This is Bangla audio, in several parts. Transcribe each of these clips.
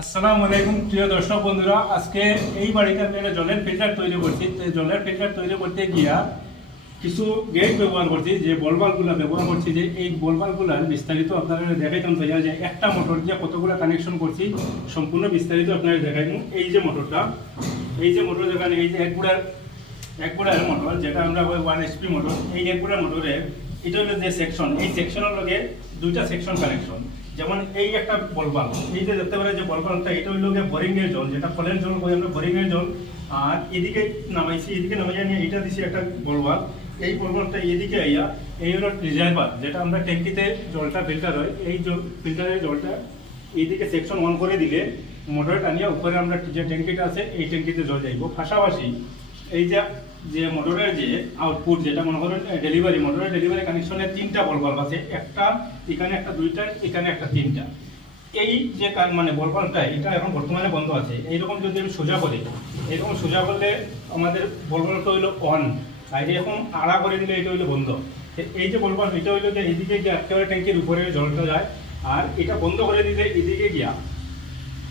আসসালামু আলাইকুম প্রিয় দর্শক বন্ধুরা, আজকে এই বাড়িতে আমি একটা জলের ফিল্টার তৈরি করছি। তো এই জলের ফিল্টার তৈরি করতে গিয়া কিছু গেট ব্যবহার করছি, যে বলবালগুলো ব্যবহার করছি, যে এই বলবালগুলার বিস্তারিত আপনারা দেখাইতাম চাই যে একটা মোটর দিয়ে কতগুলো কানেকশন করছি সম্পূর্ণ বিস্তারিত আপনারা দেখাইব। এই যে মোটরটা, এই যে মোটর দেখান, এই যে এক গুড়ার মোটর, যেটা আমরা 1 HP মোটর, এই এক গুড়ার মোটরের এটা হলো যে সেকশন, এই সেকশনের লগে দুইটা সেকশন কানেকশন। যেমন এই একটা বলবাল, এই যে দেখতে পারে যে বলবালটা, এটা হইল গিয়ে বোরিং এর জল, যেটা কলের জল কই আমরা, বোরিং এর জল। আর এদিকে নামাইছি, এদিকে নামাইয়া নিয়ে এটা দিছি একটা বলবাল, এই বলবালটা এদিকে আইয়া এই হলো রিজার্ভার, যেটা আমরা ট্যাঙ্কিতে জলটা ফিল্টার হয়, এই ফিল্টারের জলটা এইদিকে সেকশন অন করে দিলে মোটর টানিয়া উপরে আমরা যে ট্যাঙ্কিটা আছে এই ট্যাঙ্কিতে জল যাইব। পাশাপাশি এই যে মোটরের যে আউটপুট, যেটা মনে করেন ডেলিভারি, মোটরের ডেলিভারি কানেকশনের তিনটা বলবাল্ব আছে, একটা এখানে, একটা দুইটা এখানে, একটা তিনটা। এই যে মানে বলবাল্বটা এটা এখন বর্তমানে বন্ধ আছে। এইরকম যদি আমি সোজা করি, এরকম সোজা করলে আমাদের বলবাল্বটা হইলো অন, আর এরকম আড়া করে দিলে এটা হইলো বন্ধ। এই যে বলবাল্ব, এটা হইলো যে এইদিকে গিয়ে একেবারে ট্যাঙ্কির উপরে জলটা যায়, আর এটা বন্ধ করে দিলে এদিকে গিয়া,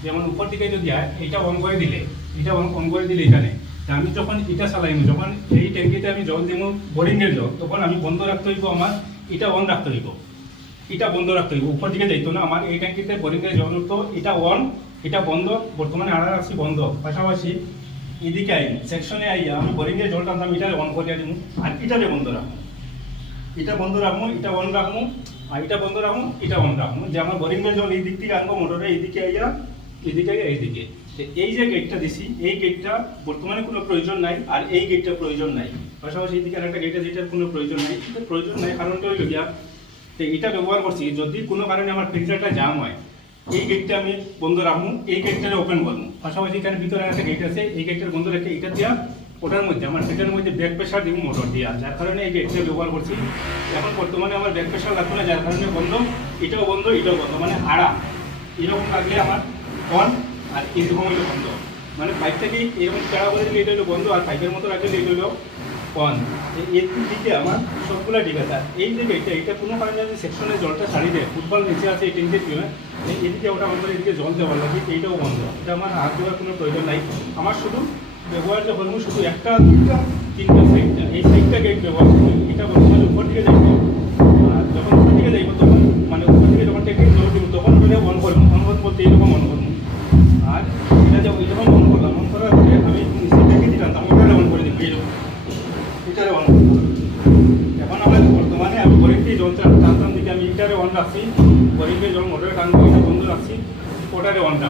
যেমন উপর দিকে যদি যায় এটা অন করে দিলে, এটা অন করে দিলে এখানে আমি যখন এটা চালাইব, যখন এই ট্যাঙ্কিতে আমি জল দিব বোরিংয়ের জল, তখন আমি বন্ধ রাখতে হইব, আমার এটা অন রাখতে হইব, এটা বন্ধ রাখতে হইব, উপর দিকে যাইতো না। আমার এই ট্যাঙ্কিতে বোরিংয়ের জল উঠতো, এটা অন, এটা বন্ধ, বর্তমানে আড়া রাখছি বন্ধ। পাশাপাশি এদিকে আইন সেকশনে আইয়া আমি বোরিংয়ের জলটা আমি এটা অন করে দিব, আর এটাকে বন্ধ রাখবো, এটা বন্ধ রাখবো, এটা অন রাখবো, আর এটা বন্ধ রাখবো, এটা অন রাখবো। যে আমার বোরিংয়ের জল এই দিক থেকে আনবো মোটরে, এইদিকে আইয়া এদিকে আইয়া এইদিকে। এই যে গেটটা দিছি, এই গেটটা বর্তমানে কোনো প্রয়োজন নাই, আর এই গেটটা প্রয়োজন নাই। পাশাপাশি এইদিকে আরেকটা গেট আছে, যেটার কোনো প্রয়োজন নাই। এটা প্রয়োজন নাই কারণটা হইল গিয়া, তো এটা ব্যবহার করছি যদি কোনো কারণে আমার ফিল্টারটা জাম হয়, এই গেটটা আমি বন্ধ রাখবো, এই গেটটা ওপেন করবো। পাশাপাশি এখানে ভিতরে একটা গেট আছে, এই গেটটার বন্ধ রেখে এটা দিয়া ওটার মধ্যে আমার ফিল্টারের মধ্যে ব্যাক প্রেশার দিব মোটর দিয়া, যার কারণে এই গেটটা ব্যবহার করছি। এখন বর্তমানে আমার ব্যাক প্রেশার লাগবে না, যার কারণে বন্ধ, এটাও বন্ধ, এটাও বন্ধ, মানে আড়া এরকম লাগলে আমার অন, আর এরকম হইলো বন্ধ। মানে পাইপ থেকে এরকম চাড়া করে দিলে এটা হলো বন্ধ, আর পাইপের মতো রাখলে এটা হলো অন। এর দিকে আমার সবগুলো ঠিক আছে। আর এই যে এটা কোনো কারণে যদি সেকশনে জলটা ছাড়ি দেয়, ফুটবল নিচে আছে এই ট্যাঙ্কের জন্য, এদিকে ওটা বন্ধ, এদিকে জল দেওয়ার লাগে, এইটাও বন্ধ। এটা আমার হাত দেওয়ার কোনো প্রয়োজন নাই। আমার শুধু ব্যবহার যে করবো শুধু একটা, দুইটা, তিনটা সাইডটা, এই সাইডটা গেট ব্যবহার করবো। এটা বর্তমানে উপর দিকে যাইব, আর যখন উপর দিকে যাইব তখন মানে উপর দিকে যখন ট্যাঙ্কে জল দিব তখন ওটা অন করবো, অন করতে এইরকম অন করবো। আর এটা যে ওইরকম অন করলাম, অন করার পরে আমি ট্যাঙ্কে দিলাম, ওটারে অন করে দিব, এইরকম এটারে অন করবো। এখন আমার বর্তমানে আমি বোরিং দিয়ে জল টানতাম দিকে আমি এটারে অন রাখছি, বোরিং দিয়ে জল